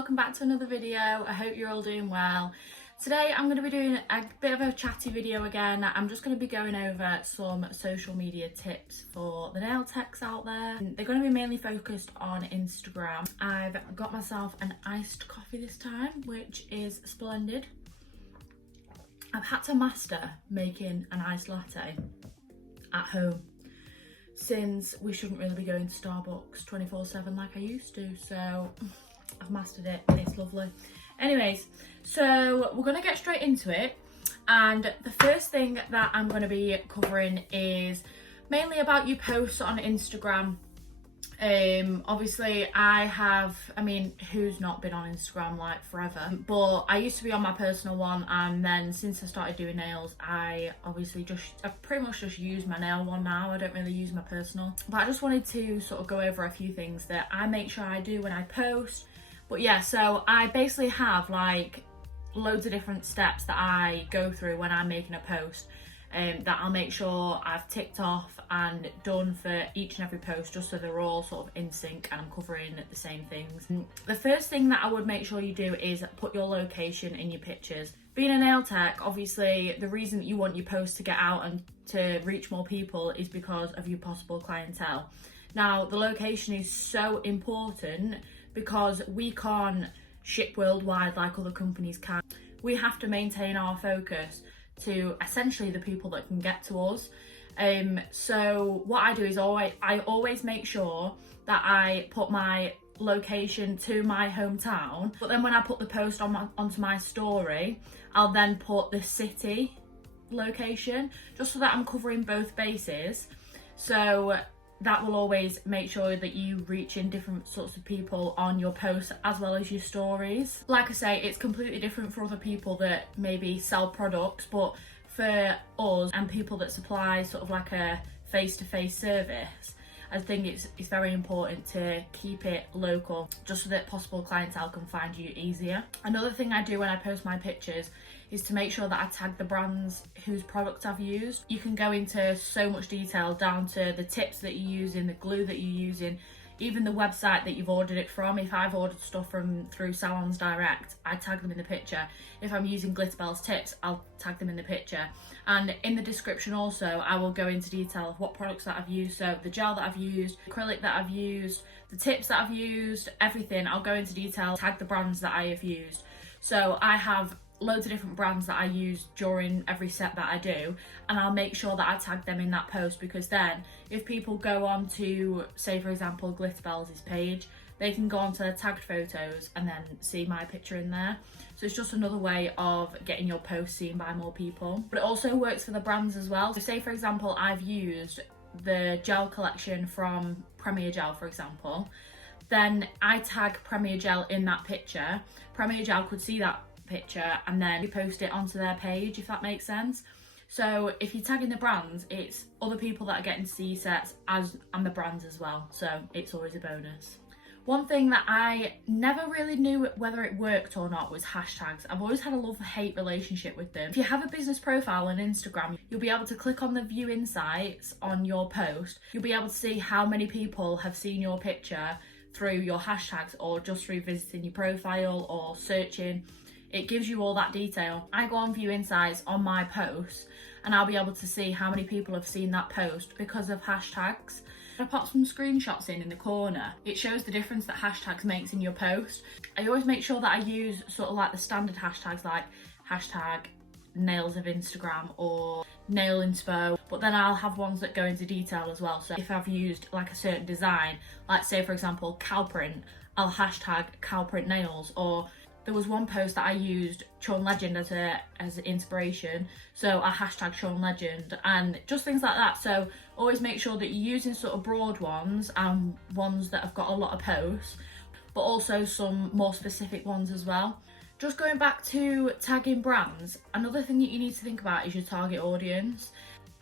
welcome back to another video. I hope you're all doing well. Today I'm going to be doing a bit of a chatty video again. I'm just going to be going over some social media tips for the nail techs out there. They're going to be mainly focused on Instagram. I've got myself an iced coffee this time, which is splendid. I've had to master making an iced latte at home, since we shouldn't really be going to Starbucks 24/7 like I used to, so I've mastered it. It's lovely. Anyways, so we're gonna get straight into it, and the first thing that I'm gonna be covering is mainly about your posts on Instagram. Obviously who's not been on Instagram like forever, but I used to be on my personal one, and then since I started doing nails, I pretty much just use my nail one now. I don't really use my personal, but I just wanted to sort of go over a few things that I make sure I do when I post. But yeah, so I basically have like loads of different steps that I go through when I'm making a post, that I'll make sure I've ticked off and done for each and every post, just so they're all sort of in sync and I'm covering the same things. The first thing that I would make sure you do is put your location in your pictures. Being a nail tech, obviously the reason that you want your post to get out and to reach more people is because of your possible clientele. Now, the location is so important because we can't ship worldwide like other companies can. We have to maintain our focus to essentially the people that can get to us. So what I do is I always make sure that I put my location to my hometown, but then when I put the post onto my story, I'll then put the city location, just so that I'm covering both bases. So that will always make sure that you reach in different sorts of people on your posts as well as your stories. Like I say, it's completely different for other people that maybe sell products, but for us and people that supply sort of like a face-to-face service, I think it's very important to keep it local, just so that possible clientele can find you easier. Another thing I do when I post my pictures is to make sure that I tag the brands whose products I've used. You can go into so much detail, down to the tips that you're using, the glue that you're using, even the website that you've ordered it from. If I've ordered stuff through Salons Direct, I tag them in the picture. If I'm using Glitterbell's tips, I'll tag them in the picture. And in the description also, I will go into detail of what products that I've used. So the gel that I've used, acrylic that I've used, the tips that I've used, everything. I'll go into detail, tag the brands that I have used. So I have loads of different brands that I use during every set that I do, and I'll make sure that I tag them in that post, because then if people go on to, say for example, Glitterbell's page, they can go on to their tagged photos and then see my picture in there. So it's just another way of getting your post seen by more people. But it also works for the brands as well. So say for example, I've used the gel collection from Premier Gel, for example, then I tag Premier Gel in that picture. Premier Gel could see that picture and then repost it onto their page, if that makes sense. So if you're tagging the brands, it's other people that are getting to see sets and the brands as well, so it's always a bonus. One thing that I never really knew whether it worked or not was hashtags. I've always had a love-hate relationship with them. If you have a business profile on Instagram, you'll be able to click on the view insights on your post. You'll be able to see how many people have seen your picture through your hashtags, or just through visiting your profile or searching. It gives you all that detail. I go on View Insights on my posts, and I'll be able to see how many people have seen that post because of hashtags. I pop some screenshots in the corner. It shows the difference that hashtags makes in your post. I always make sure that I use sort of like the standard hashtags, like hashtag nails of Instagram or nail inspo, but then I'll have ones that go into detail as well. So if I've used like a certain design, like say for example cow print, I'll hashtag cow print nails. Or there was one post that I used Sean Legend as inspiration, so I hashtag Sean Legend, and just things like that. So always make sure that you're using sort of broad ones and ones that have got a lot of posts, but also some more specific ones as well. Just going back to tagging brands, another thing that you need to think about is your target audience.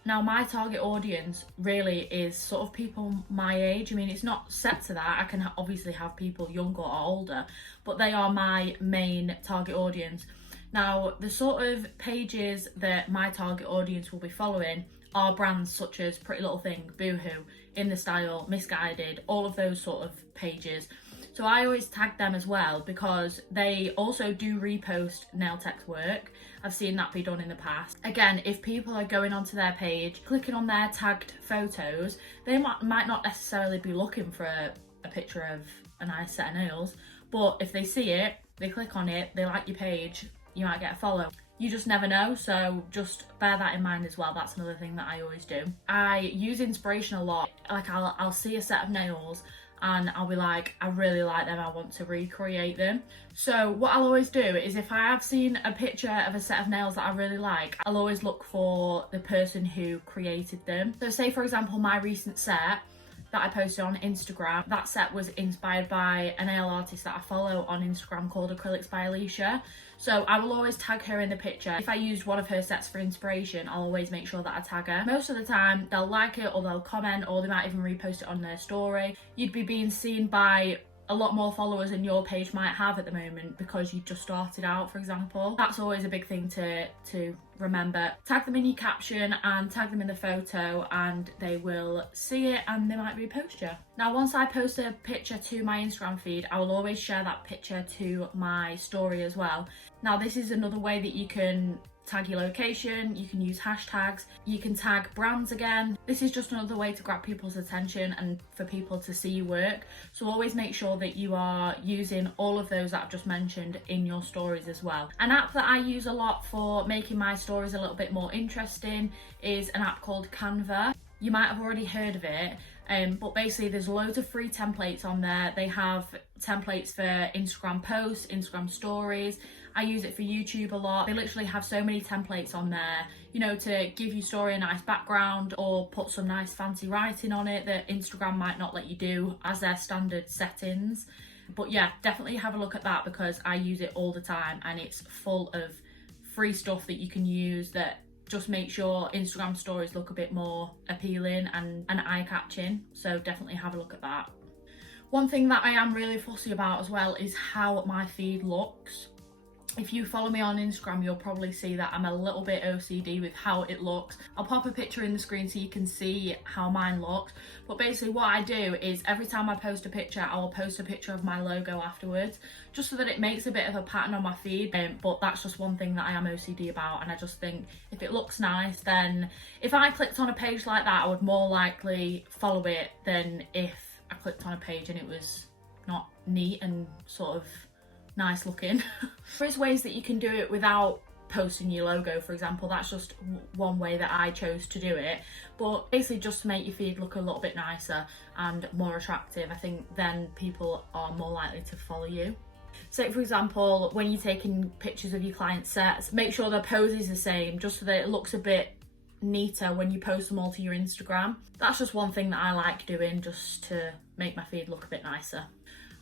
Now, my target audience really is sort of people my age. I mean, it's not set to that. I can obviously have people younger or older, but they are my main target audience. Now, the sort of pages that my target audience will be following are brands such as Pretty Little Thing, Boohoo, In The Style, Misguided, all of those sort of pages. So I always tag them as well because they also do repost nail tech's work. I've seen that be done in the past. Again, if people are going onto their page, clicking on their tagged photos, they might not necessarily be looking for a picture of a nice set of nails, but if they see it, they click on it, they like your page, you might get a follow. You just never know, so just bear that in mind as well. That's another thing that I always do. I use inspiration a lot. Like I'll see a set of nails and I'll be like, I really like them, I want to recreate them. So what I'll always do is if I have seen a picture of a set of nails that I really like, I'll always look for the person who created them. So say for example, my recent set that I posted on Instagram, that set was inspired by a nail artist that I follow on Instagram called Acrylics by Alicia. So I will always tag her in the picture. If I used one of her sets for inspiration, I'll always make sure that I tag her. Most of the time, they'll like it or they'll comment or they might even repost it on their story. You'd be being seen by a lot more followers than your page might have at the moment because you just started out, for example. That's always a big thing to remember. Tag them in your caption and tag them in the photo and they will see it and they might repost you. Now, once I post a picture to my Instagram feed, I will always share that picture to my story as well. Now, this is another way that you can tag your location, you can use hashtags, you can tag brands again. This is just another way to grab people's attention and for people to see your work. So always make sure that you are using all of those that I've just mentioned in your stories as well. An app that I use a lot for making my stories a little bit more interesting is an app called Canva. You might have already heard of it, but basically there's loads of free templates on there. They have templates for Instagram posts, Instagram stories. I use it for YouTube a lot. They literally have so many templates on there, you know, to give your story a nice background or put some nice fancy writing on it that Instagram might not let you do as their standard settings. But yeah, definitely have a look at that because I use it all the time and it's full of free stuff that you can use that just makes your Instagram stories look a bit more appealing and eye-catching. So definitely have a look at that. One thing that I am really fussy about as well is how my feed looks. If you follow me on Instagram, you'll probably see that I'm a little bit OCD with how it looks. I'll pop a picture in the screen so you can see how mine looks. But basically what I do is every time I post a picture, I will post a picture of my logo afterwards, just so that it makes a bit of a pattern on my feed. But that's just one thing that I am OCD about. And I just think if it looks nice, then if I clicked on a page like that, I would more likely follow it than if I clicked on a page and it was not neat and sort of nice looking. There's ways that you can do it without posting your logo, for example. That's just one way that I chose to do it, but basically just to make your feed look a little bit nicer and more attractive. I think then people are more likely to follow you. So for example, when you're taking pictures of your client sets, make sure the pose is the same just so that it looks a bit neater when you post them all to your Instagram. That's just one thing that I like doing just to make my feed look a bit nicer.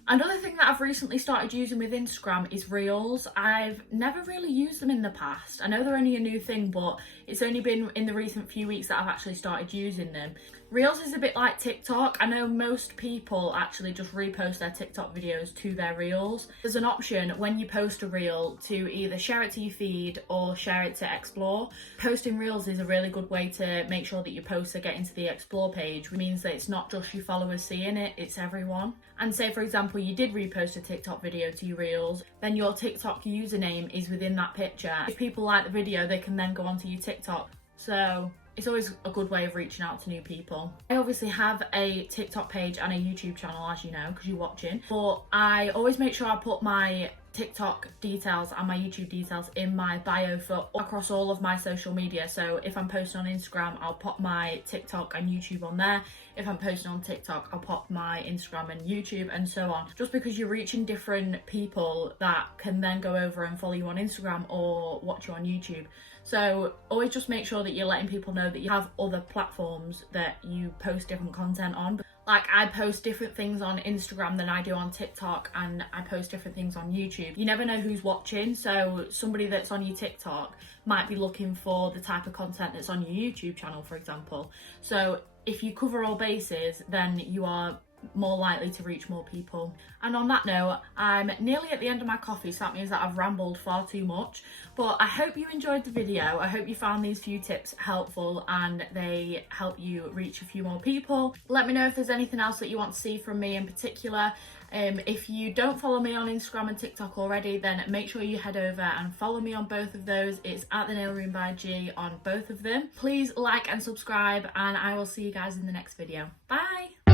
Another thing that I've recently started using with Instagram is Reels. I've never really used them in the past. I know they're only a new thing, but it's only been in the recent few weeks that I've actually started using them. Reels is a bit like TikTok. I know most people actually just repost their TikTok videos to their Reels. There's an option when you post a Reel to either share it to your feed or share it to Explore. Posting Reels is a really good way to make sure that your posts are getting to the Explore page, which means that it's not just your followers seeing it, it's everyone. And say for example you did repost a TikTok video to your Reels, then your TikTok username is within that picture. If people like the video, they can then go onto your TikTok. So it's always a good way of reaching out to new people. I obviously have a TikTok page and a YouTube channel, as you know, because you're watching, but I always make sure I put my TikTok details and my YouTube details in my bio for across all of my social media. So if I'm posting on Instagram, I'll pop my TikTok and YouTube on there. If I'm posting on TikTok, I'll pop my Instagram and YouTube and so on. Just because you're reaching different people that can then go over and follow you on Instagram or watch you on YouTube. So always just make sure that you're letting people know that you have other platforms that you post different content on. Like I post different things on Instagram than I do on TikTok, and I post different things on YouTube. You never know who's watching, so somebody that's on your TikTok might be looking for the type of content that's on your YouTube channel, for example. So if you cover all bases, then you are more likely to reach more people. And on that note, I'm nearly at the end of my coffee, so that means that I've rambled far too much, but I hope you enjoyed the video. I hope you found these few tips helpful and they help you reach a few more people. Let me know if there's anything else that you want to see from me in particular. If you don't follow me on Instagram and TikTok already, then make sure you head over and follow me on both of those. It's at the Nail Room by G on both of them. Please like and subscribe, and I will see you guys in the next video. Bye.